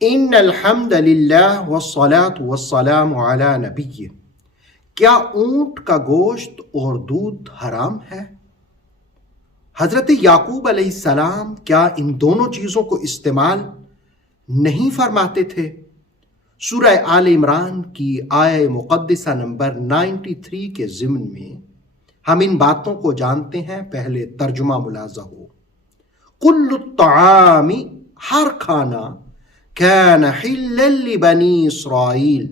ان الحمد للہ والصلاة والسلام علی نبی، کیا اونٹ کا گوشت اور دودھ حرام ہے؟ حضرت یعقوب علیہ السلام کیا ان دونوں چیزوں کو استعمال نہیں فرماتے تھے؟ سورہ آل عمران کی آیہ مقدسہ نمبر 93 کے ضمن میں ہم ان باتوں کو جانتے ہیں۔ پہلے ترجمہ ملاحظہ ہو۔ کل الطعام، ہر کھانا، کان حلا لبنی اسرائیل،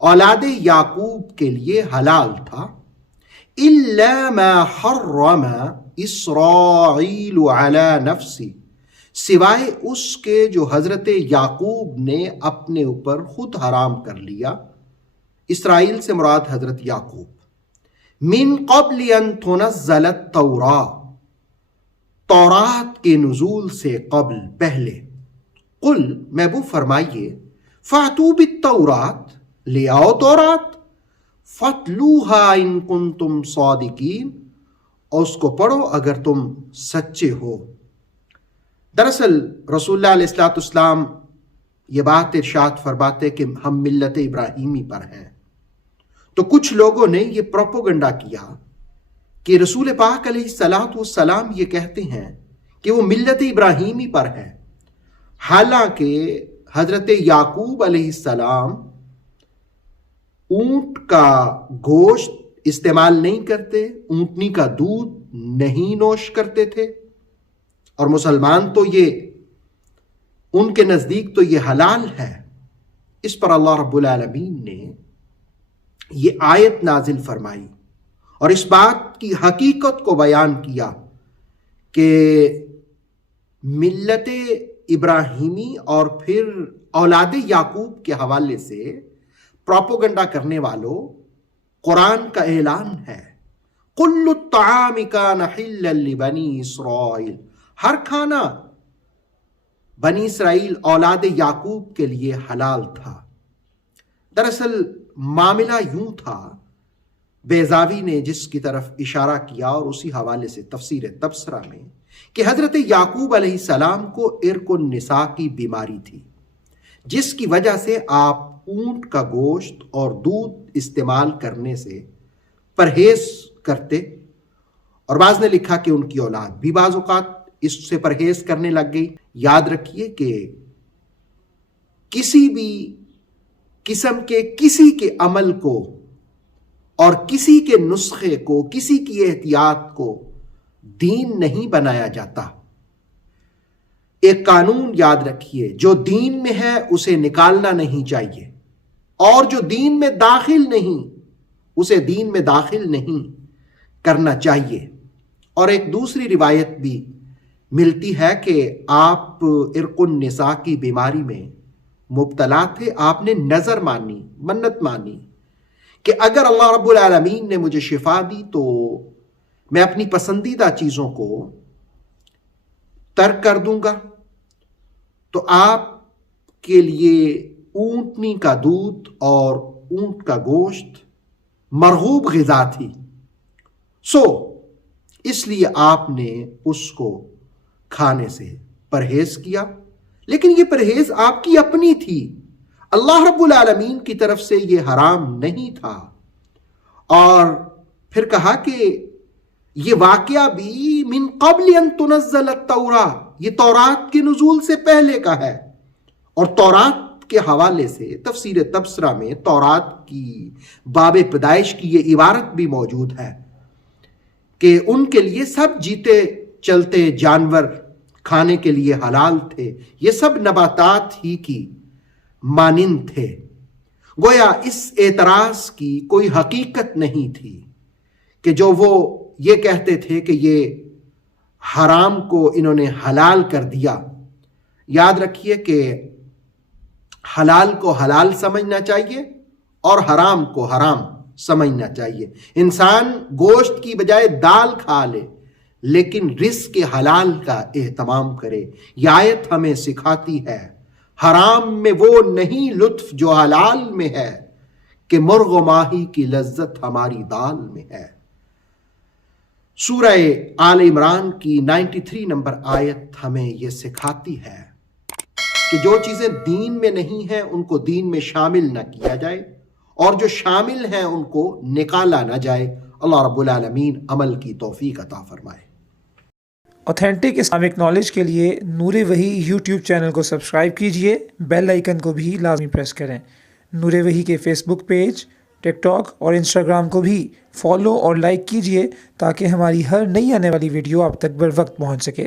اولاد یعقوب کے لیے حلال تھا، الا ما حرم اسرائیل علی نفسی، سوائے اس کے جو حضرت یعقوب نے اپنے اوپر خود حرام کر لیا۔ اسرائیل سے مراد حضرت یعقوب۔ من قبل ان تنزل التوراۃ، تورات کے نزول سے قبل، پہلے۔ قل، محبوب فرمائیے، فاتوا بالتوراۃ، لے آؤ تورات، فاتلوها ان کنتم صادقین، اور اس کو پڑھو اگر تم سچے ہو۔ دراصل رسول اللہ علیہ الصلوۃ والسلام یہ بات ارشاد فرماتے کہ ہم ملت ابراہیمی پر ہیں، تو کچھ لوگوں نے یہ پروپوگنڈا کیا کہ رسول پاک علیہ الصلوۃ والسلام یہ کہتے ہیں کہ وہ ملت ابراہیمی پر ہے، حالانکہ حضرت یعقوب علیہ السلام اونٹ کا گوشت استعمال نہیں کرتے، اونٹنی کا دودھ نہیں نوش کرتے تھے، اور مسلمان تو یہ ان کے نزدیک تو یہ حلال ہے۔ اس پر اللہ رب العالمین نے یہ آیت نازل فرمائی اور اس بات کی حقیقت کو بیان کیا کہ ملت ابراہیمی اور پھر اولاد یعقوب کے حوالے سے پروپوگنڈا کرنے والوں، قرآن کا اعلان ہے، کل الطعام کان حلا لبنی اسرائیل، ہر کھانا بنی اسرائیل اولاد یعقوب کے لیے حلال تھا۔ دراصل معاملہ یوں تھا، بیضاوی نے جس کی طرف اشارہ کیا اور اسی حوالے سے تفسیر تبصرہ میں، کہ حضرت یعقوب علیہ السلام کو عرق النساء کی بیماری تھی، جس کی وجہ سے آپ اونٹ کا گوشت اور دودھ استعمال کرنے سے پرہیز کرتے، اور بعض نے لکھا کہ ان کی اولاد بھی بعض اوقات اس سے پرہیز کرنے لگ گئی۔ یاد رکھیے کہ کسی بھی قسم کے کسی کے عمل کو اور کسی کے نسخے کو، کسی کی احتیاط کو دین نہیں بنایا جاتا۔ ایک قانون یاد رکھیے، جو دین میں ہے اسے نکالنا نہیں چاہیے، اور جو دین میں داخل نہیں اسے دین میں داخل نہیں کرنا چاہیے۔ اور ایک دوسری روایت بھی ملتی ہے کہ آپ عرق النساء کی بیماری میں مبتلا تھے، آپ نے نظر مانی، منت مانی کہ اگر اللہ رب العالمین نے مجھے شفا دی تو میں اپنی پسندیدہ چیزوں کو ترک کر دوں گا۔ تو آپ کے لیے اونٹنی کا دودھ اور اونٹ کا گوشت مرغوب غذا تھی، اس لیے آپ نے اس کو کھانے سے پرہیز کیا، لیکن یہ پرہیز آپ کی اپنی تھی، اللہ رب العالمین کی طرف سے یہ حرام نہیں تھا۔ اور پھر کہا کہ یہ واقعہ بھی من قبل ان تنزل التوراۃ، یہ تورات کے نزول سے پہلے کا ہے، اور تورات کے حوالے سے تفسیر تبصرہ میں تورات کی باب پیدائش کی یہ عبارت بھی موجود ہے کہ ان کے لیے سب جیتے چلتے جانور کھانے کے لیے حلال تھے، یہ سب نباتات ہی کی مانند تھے۔ گویا اس اعتراض کی کوئی حقیقت نہیں تھی کہ جو وہ یہ کہتے تھے کہ یہ حرام کو انہوں نے حلال کر دیا۔ یاد رکھیے کہ حلال کو حلال سمجھنا چاہیے اور حرام کو حرام سمجھنا چاہیے۔ انسان گوشت کی بجائے دال کھا لے، لیکن رزق کے حلال کا اہتمام کرے۔ یہ آیت ہمیں سکھاتی ہے حرام میں وہ نہیں لطف جو حلال میں ہے، کہ مرغ و ماہی کی لذت ہماری دال میں ہے۔ سورہ آل عمران کی 93 نمبر آیت ہمیں یہ سکھاتی ہے کہ جو چیزیں دین میں نہیں ہیں ان کو دین میں شامل نہ کیا جائے، اور جو شامل ہیں ان کو نکالا نہ جائے۔ اللہ رب العالمین عمل کی توفیق عطا فرمائے۔ اوتھینٹک اسلامک نالج کے لیے نور وحی یوٹیوب چینل کو سبسکرائب کیجئے، بیل آئیکن کو بھی لازمی پریس کریں۔ نور وحی کے فیس بک پیج، ٹک ٹاک اور انسٹاگرام کو بھی فالو اور لائک کیجئے تاکہ ہماری ہر نئی آنے والی ویڈیو آپ تک بر وقت پہنچ سکے۔